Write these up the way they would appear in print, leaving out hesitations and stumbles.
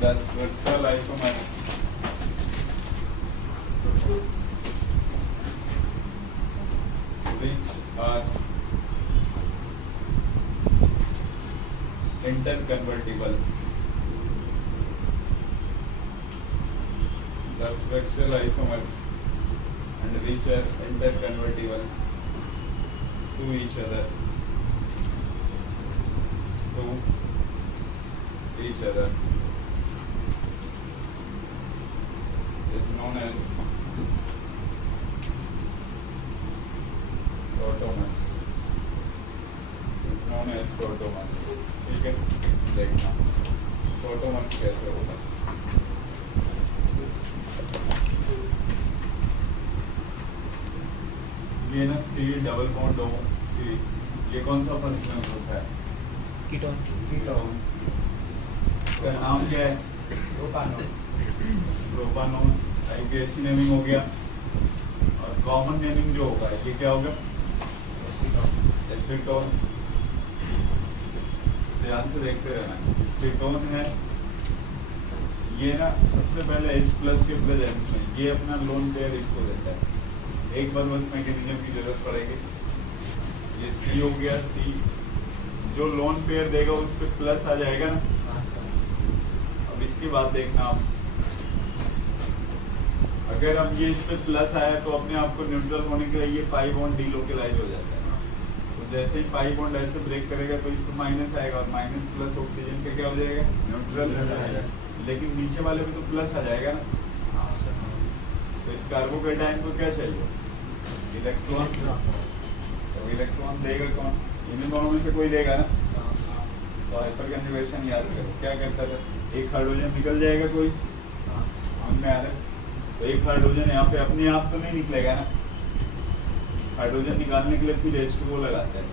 the structural isomers which are interconvertible. The structural isomers and which are interconvertible to each other. Is known as tautomers. Is known as tautomers. ठीक है, देखना tautomers कैसे होगा. ये ना C double bond हो C, ये कौन सा फंक्शनल ग्रुप है? कीटोन. इसका नाम क्या है? प्रोपानोन. ऐसी नेमिंग हो गया. और कॉमन नेमिंग जो होगा ये क्या होगा? एसीटोन. ध्यान से देखते रहना. कीटोन है ये ना, सबसे पहले H प्लस के प्रेजेंस में ये अपना लोन पेयर इसको देता है. एक बार बस मैकेनिज्म की जरूरत पड़ेगी. ये C हो गया. C जो लोन पेयर देगा उस पर प्लस आ जाएगा ना. अब इसके बाद देखना आप, अगर अब ये इस पे प्लस आया तो अपने आप को न्यूट्रल होने के लिए ये पाई बॉन्ड डीलोकलाइज हो जाता है. तो जैसे ही पाई बॉन्ड ऐसे ब्रेक करेगा तो इस पे माइनस आएगा और माइनस प्लस ऑक्सीजन पे क्या हो जाएगा? न्यूट्रल. लेकिन नीचे वाले पे तो प्लस आ जाएगा ना. तो इस कार्बोकेटाइन को क्या चाहिए? इलेक्ट्रॉन. तो इलेक्ट्रॉन देगा कौन? इन दोनों में से कोई देगा ना. तो हाइपर कंजुगेशन याद करो क्या कहता है. एक हाइड्रोजन निकल जाएगा कोई में आ रहा है, तो एक हाइड्रोजन यहाँ पे अपने आप तो नहीं निकलेगा ना. हाइड्रोजन निकालने के लिए फिर H2O लगाता है.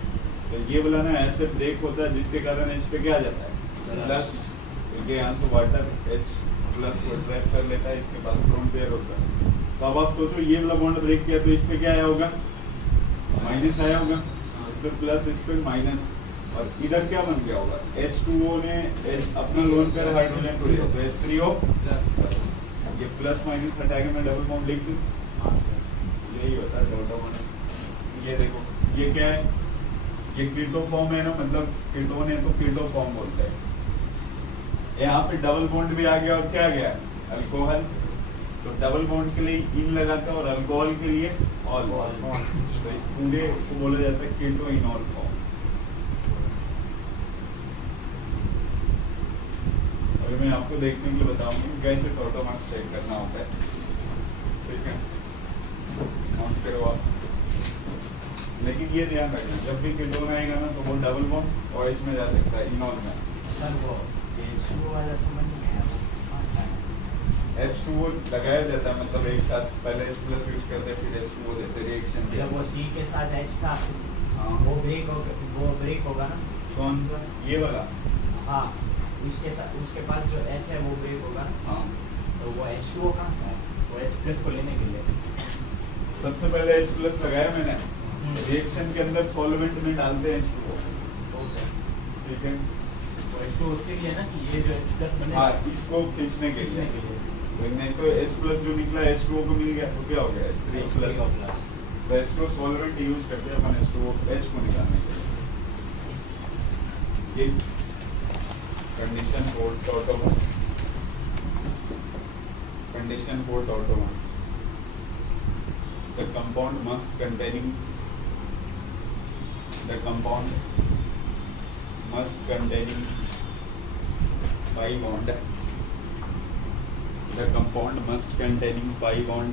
तो ये वाला ना ऐसे ब्रेक होता है जिसके कारण H पे क्या आ जाता है? प्लस. क्योंकि यहाँ से वाटर H प्लस को ट्रैप कर लेता है. इसके पास लोन पेयर होता है. तो अब आप सोचो ये वाला बॉन्ड ब्रेक किया तो इस पे क्या आया होगा? माइनस आया होगा. इस पे प्लस, इस पे माइनस. और इधर क्या बन गया होगा? H2O ने अपना लोन पेयर हाइड्रोजन को दिया तो H3O. ये प्लस माइनस हटा के मैं डबल बॉन्ड लिख दूं. यही होता है टॉटोमर. ये देखो ये क्या है? ये कीटो फॉर्म है ना, मतलब कीटोन है तो कीटो फॉर्म बोलते हैं. यहाँ पे डबल बॉन्ड भी आ गया और क्या आ गया? अल्कोहल. तो डबल बॉन्ड के लिए इन लगाते हैं और अल्कोहल के लिए ऑल. तो इस पूरे को बोला जाता है कीटो इनॉल फॉर्म. अभी मैं आपको देखने के लिए बताऊंगी कैसे टॉटोमर्स चेक करना होता है. ठीक है, नोट करो आप. लेकिन ये ध्यान रखना जब भी कीटोन आएगा ना तो वो डबल बॉन्ड OH में जा सकता है, इनॉल में. सर वो H2O वाला समझ नहीं आया. H2O लगाया जाता है, मतलब एक साथ पहले H प्लस यूज करते फिर H2O देते रिएक्शन के. वो C के साथ H था. हाँ, वो ब्रेक होगा ना. कौन सा? ये वाला. हाँ, उसके साथ उसके पास जो H है वो ब्रेक होगा ना. हाँ, तो वो H2O कहाँ से है? वो H प्लस को लेने के लिए सबसे पहले H प्लस लगाया मैंने. रिएक्शन के अंदर सॉल्वेंट में डालते हैं H2O. ठीक है, तो H2O उसके लिए ना कि ये जो H प्लस बने. हाँ, इसको खींचने के लिए. नहीं तो H प्लस जो निकला H2O को मिल गया तो क्या हो गया? H3O plus. तो H2O सॉल्वेंट यूज करते हैं अपन H2O H को निकालने के लिए. ये condition for tautomers. Condition for tautomers. The compound must containing pi bond. The compound must containing pi bond.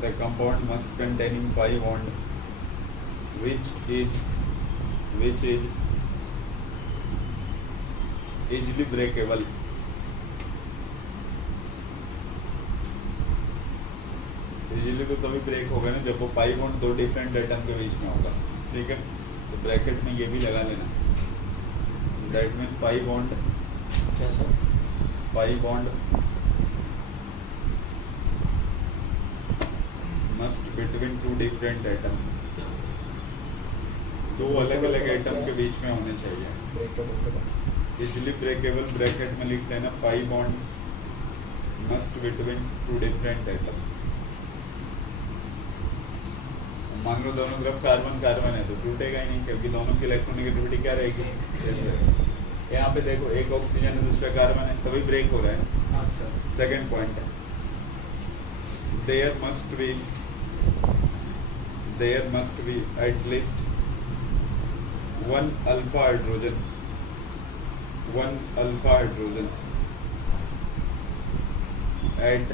The compound must containing pi bond, which is easily breakable. Easily तो तभी break होगा ना जब वो पाई बॉन्ड दो different atom के बीच में होगा. ठीक है, तो ब्रैकेट में ये भी लगा लेना. That mean pi bond must between two different atoms दो अलग अलग एटम के बीच में होने चाहिए। इजिली ब्रेकेबल ब्रैकेट में लिख लेना pi bond must between two different atom. मान लो दोनों तरफ कार्बन कार्बन है तो टूटेगा ही नहीं, क्योंकि दोनों की इलेक्ट्रोनेगेटिविटी क्या रहेगी? यहाँ पे देखो एक ऑक्सीजन है दूसरा कार्बन है, तभी ब्रेक हो रहा है। सेकंड पॉइंट है there must be at least one alpha hydrogen at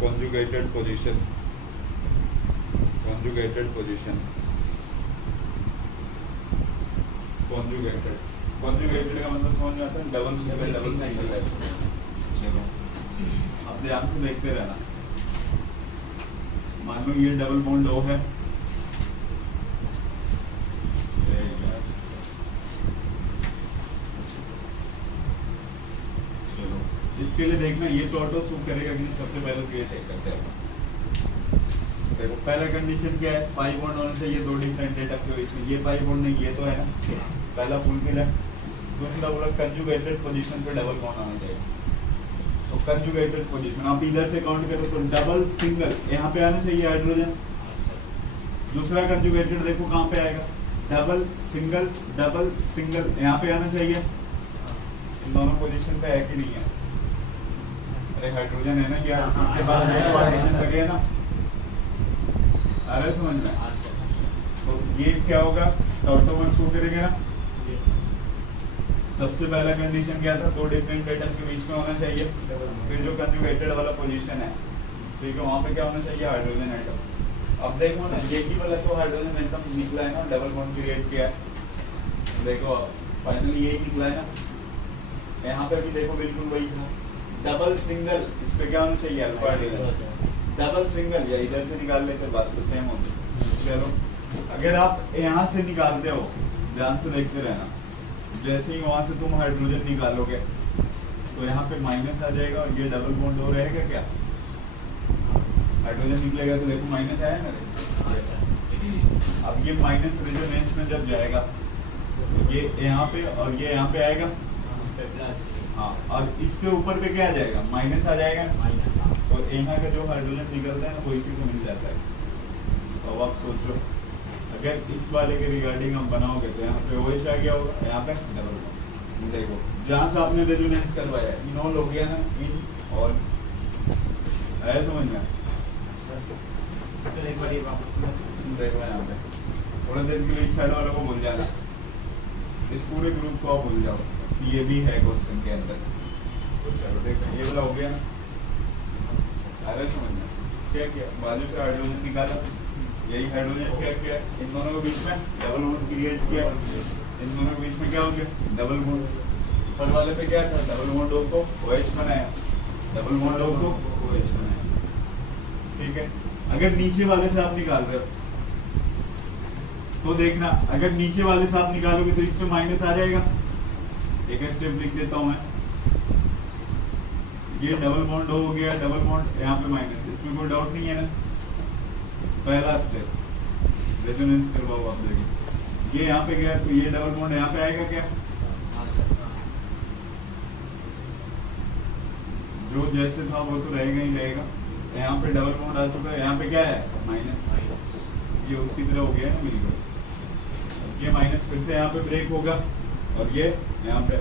conjugated position conjugated का मतलब समझ में आता है? डबल सिंगल है। अब ध्यान से देखते रहना। मान लो ये डबल बॉन्ड O है, चलो इसके लिए देखना ये टोटल सूट करेगा कि नहीं। सबसे पहले तो ये चेक करते हैं। देखो पहला कंडीशन क्या है? पाई बॉन्ड होना चाहिए दो डिफरेंट एटम के बीच में। ये पाई बॉन्ड नहीं, ये तो है ना, पहला फुलफिल है। दूसरा बोला कंजुगेटेड पोजीशन पे डबल बॉन्ड आना चाहिए। तो कंजुगेटेड पोजीशन आप इधर से काउंट करो तो डबल सिंगल यहाँ पे आना चाहिए हाइड्रोजन। दूसरा कंजुगेटेड देखो कहाँ पे आएगा? डबल सिंगल यहाँ पे आना चाहिए। इन दोनों पोजीशन पे है कि नहीं है? अरे हाइड्रोजन है ना यार, इसके बाद हाइड्रोजन लगे ना, अरे समझ में। तो ये क्या होगा? टॉटोमर शो करेगा ना। सबसे पहला कंडीशन क्या था? दो डिफरेंट एटम के बीच में होना चाहिए। फिर जो कंजुगेटेड वाला पोजीशन है, ठीक है, वहाँ पे क्या होना चाहिए? Hydrogen atom. अब देखो ना, ये ही वाला तो हाइड्रोजन एटम निकला है ना, डबल बॉन्ड क्रिएट किया है। देखो फाइनली यही निकला है ना। यहाँ पे भी देखो बिल्कुल वही था, डबल सिंगल। इस पे क्या होना चाहिए? Alpha hydrogen. डबल सिंगल या इधर से निकाल लेते, बात तो सेम होती। चलो अगर आप यहाँ से निकालते हो, ध्यान से देखते रहना, जैसे ही वहां से तुम हाइड्रोजन निकालोगे तो यहाँ पे माइनस आ जाएगा और ये डबल बॉन्ड हो रहेगा। क्या हाइड्रोजन निकलेगा तो देखो माइनस आया ना। अब ये माइनस रेजोनेंस में जब जाएगा तो ये यहाँ पे और ये यहाँ पे आएगा। हाँ, और इसके ऊपर पे क्या आ जाएगा? माइनस आ जाएगा। और यहाँ का जो हाइड्रोजन निकलता है ना वो इसी को मिल जाता है। तो अब आप सोचो अगर इस वाले के रिगार्डिंग हम बनाओगे तो यहाँ पे OH आ गया होगा, यहाँ पे डबल बॉन्ड। देखो जहाँ से आपने रेजोनेंस करवाया इनॉल हो गया ना, इन और आया समझ में? एक बार ये देखो यहाँ पे थोड़ा देर के लिए इस साइड वालों को भूल जाना, इस पूरे ग्रुप को आप भूल जाओ, ये भी है क्वेश्चन के अंदर। तो चलो देखो ये वाला हो गया ना, अरे समझ में क्या किया? बाजू से हाइड्रोजन निकाला, यही हाइड्रोजन क्या किया? इन दोनों के बीच में डबल बॉन्ड क्रिएट किया। इन दोनों के बीच में क्या हो गया? Double bond. ऊपर वाले पे क्या था? डबल बॉन्ड को OH बनाया, डबल बॉन्ड को OH बनाया। ठीक है, अगर नीचे वाले से आप निकाल रहे हो तो देखना, अगर नीचे वाले से आप निकालोगे तो इसमें माइनस आ जाएगा। एक स्टेप लिख देता हूं मैं, ये डबल बॉन्ड हो गया, डबल बॉन्ड यहाँ पे माइनस, इसमें कोई डाउट नहीं है ना। पहला स्टेप रेजोनेंस करवाओ, आप देखिए ये यहाँ पे गया तो ये डबल बॉन्ड यहाँ पे आएगा क्या? जो जैसे था वो तो रहेगा ही रहेगा। यहाँ पे डबल बॉन्ड आ चुका है, यहाँ पे क्या है? माइनस। ये उसकी तरह हो गया ना बिल्कुल। ये माइनस फिर से यहाँ पे ब्रेक होगा और ये यहाँ पे,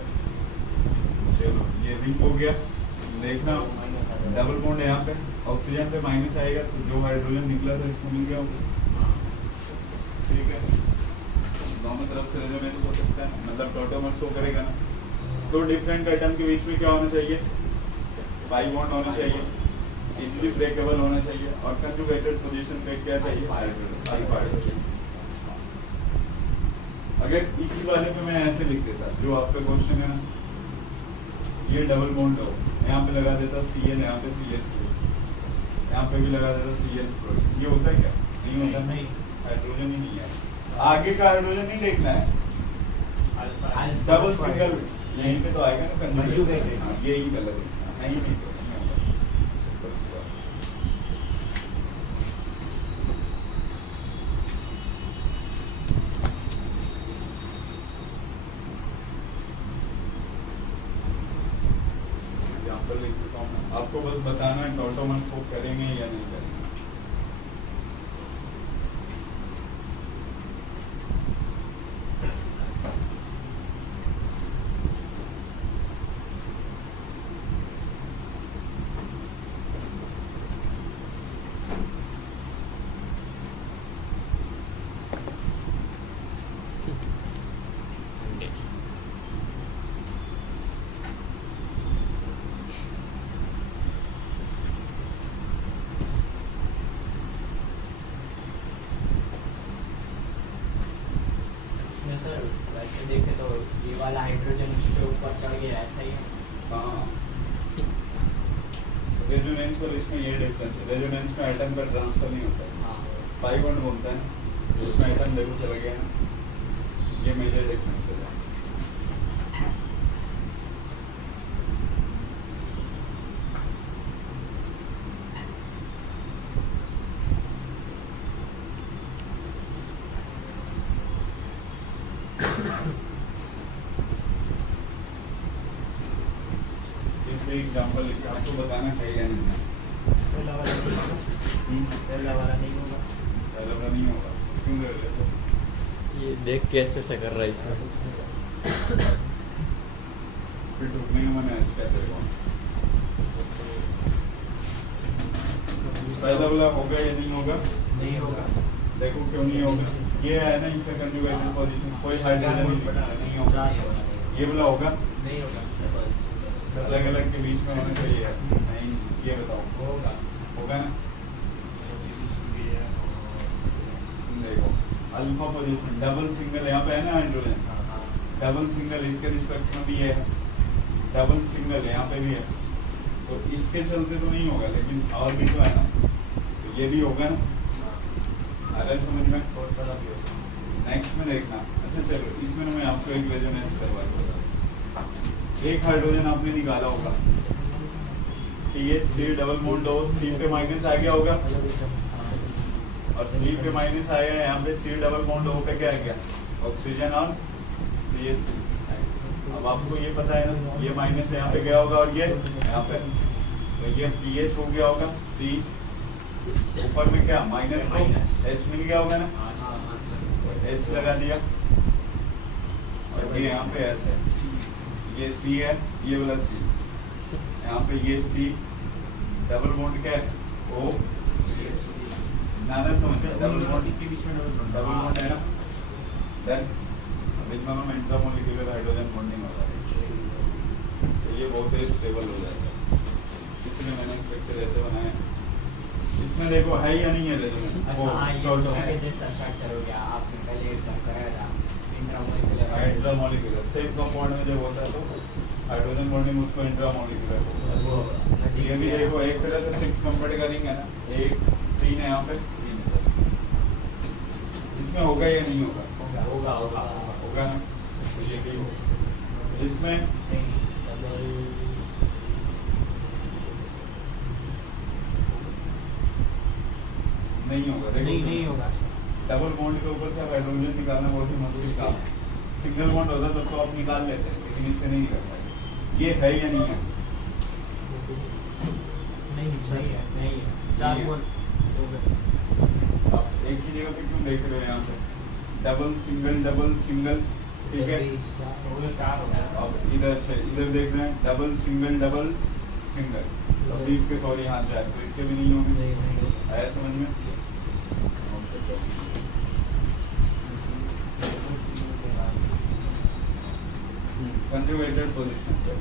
चलो ये रिंग हो गया। देखना डबल बॉन्ड यहाँ पे, ऑक्सीजन पे माइनस आएगा तो जो हाइड्रोजन निकला था इसको मिल गया होगा। ठीक है, दोनों तरफ से रेजोनेंस हो सकता है, मतलब टॉटोमर शो करेगा ना। दो डिफरेंट एटम के बीच में क्या होना चाहिए? पाई बॉन्ड होना चाहिए, इजीली ब्रेकेबल होना चाहिए और कंजुगेटेड पोजीशन पे क्या चाहिए? हाइड्रोजन। अगर इसी वाले पे मैं ऐसे लिख देता, जो आपका क्वेश्चन है ना, ये डबल बॉन्ड हो, यहाँ पे लगा देता Cl, यहाँ पे CH2, यहाँ पे भी लगा देता Cl, ये होता है क्या? नहीं होता। नहीं, हाइड्रोजन ही नहीं है। आगे का हाइड्रोजन नहीं देखना है, डबल सिंगल यहीं पे तो आएगा ना कंजुगेटेड। हाँ, यही गलत है, नहीं तो नहीं होगा। आपको बस बताना है टॉटोमर्स को करेंगे या नहीं करेंगे। इसमें सर वैसे देखे तो ये वाला हाइड्रोजन उसके ऊपर चढ़ गया, ऐसा ही है। हाँ, रेजोनेंस और इसमें ये डिफरेंस है, रेजोनेंस में एटम का ट्रांसफर नहीं होता है, हाँ, पाई बॉन्ड बोलता है, उसमें एटम जरूर चला गया है, ये मेजर डिफरेंस है। एग्जाम्पल लिखा आपको बताना चाहिए या नहीं। पहला वाला नहीं होगा, पहला वाला नहीं होगा, पहला वाला नहीं होगा, क्यों कर लेते हो? ये देख के ऐसे कर रहा है इसमें। फिर टूटने का मन है क्या करेगा? पहला वाला होगा या नहीं होगा? नहीं होगा। देखो क्यों नहीं होगा, ये है ना इसका कंजुगेटेड पोजीशन, कोई हाइड्रोजन नहीं होगा, ये वाला होगा, नहीं होगा, अलग अलग के बीच में होना चाहिए, नहीं, ये बताओ होगा, होगा ना? देखो अल्फा पोजीशन डबल सिंगल यहाँ पे है ना हाइड्रोजन, डबल सिंगल इसके रिस्पेक्ट में भी है, डबल सिंगल यहाँ पे भी है, तो इसके चलते तो नहीं होगा, लेकिन और भी तो है ना, तो ये भी होगा ना, आ रहा है समझ में? नेक्स्ट में देखना। अच्छा चलो इसमें मैं आपको एक रेजोनेंस करवा दूंगा। एक हाइड्रोजन आपने निकाला होगा, THC डबल बॉन्ड हो, C पे माइनस आ गया होगा, और C पे माइनस आया, यहाँ पे C डबल बॉन्ड हो पे क्या आ गया, ऑक्सीजन और CH3। अब आपको ये पता है ना, ये माइनस यहाँ पे गया होगा और ये यहाँ पे, तो ये pH हो गया होगा, C ऊपर में क्या माइनस को H मिल गया होगा ना, तो H लगा दिया, और ये यहाँ पे ऐसे ये C है, ये वाला C, यहाँ पे ये C डबल बॉन्ड क्या है, O नाना समझ में, डबल बॉन्ड है ना, देन अब इन दोनों में इंट्रामोलिक्यूलर हाइड्रोजन बॉन्डिंग हो जाती है, तो ये बहुत ही स्टेबल हो जाता है, इसलिए मैंने स्ट्रक्चर ऐसे बनाया है। इसमें देखो है या नहीं है रेजोनेंस? अच्छा हाँ, ये उसके जैसा स्ट्रक्चर हो गया, आपने पहले एकदम कराया था इंट्रामोलिक्यूलर सेम कंपाउंड में जब होता है तो हाइड्रोजन बॉन्डिंग उसको इंट्रामोलिक्यूलर बोलते हैं। ये भी देखो एक तरह से 6 कंपेयर करेंगे ना, 1 3 है यहाँ पे, 3 है, इसमें होगा या नहीं होगा? होगा, होगा ना, तो ये भी होगा। इसमें नहीं होगा, देखो नहीं होगा सर। डबल बॉन्ड के ऊपर से आप हाइड्रोजन निकालना बहुत ही मुश्किल काम है, सिंगल बॉन्ड होता तो आप निकाल लेते हैं, लेकिन इससे नहीं निकल पाएंगे। ये है या नहीं है? नहीं सही है, नहीं है, 4 बॉन्ड हो गए। आप एक ही जगह पे क्यों देख रहे हो यहाँ पे, डबल सिंगल, ठीक है, अब इधर से इधर देख रहे हैं डबल सिंगल, अब 20 के सॉरी यहाँ जाए तो इसके भी नहीं होंगे, आया समझ में? कंजुगेटेड पोजीशन पे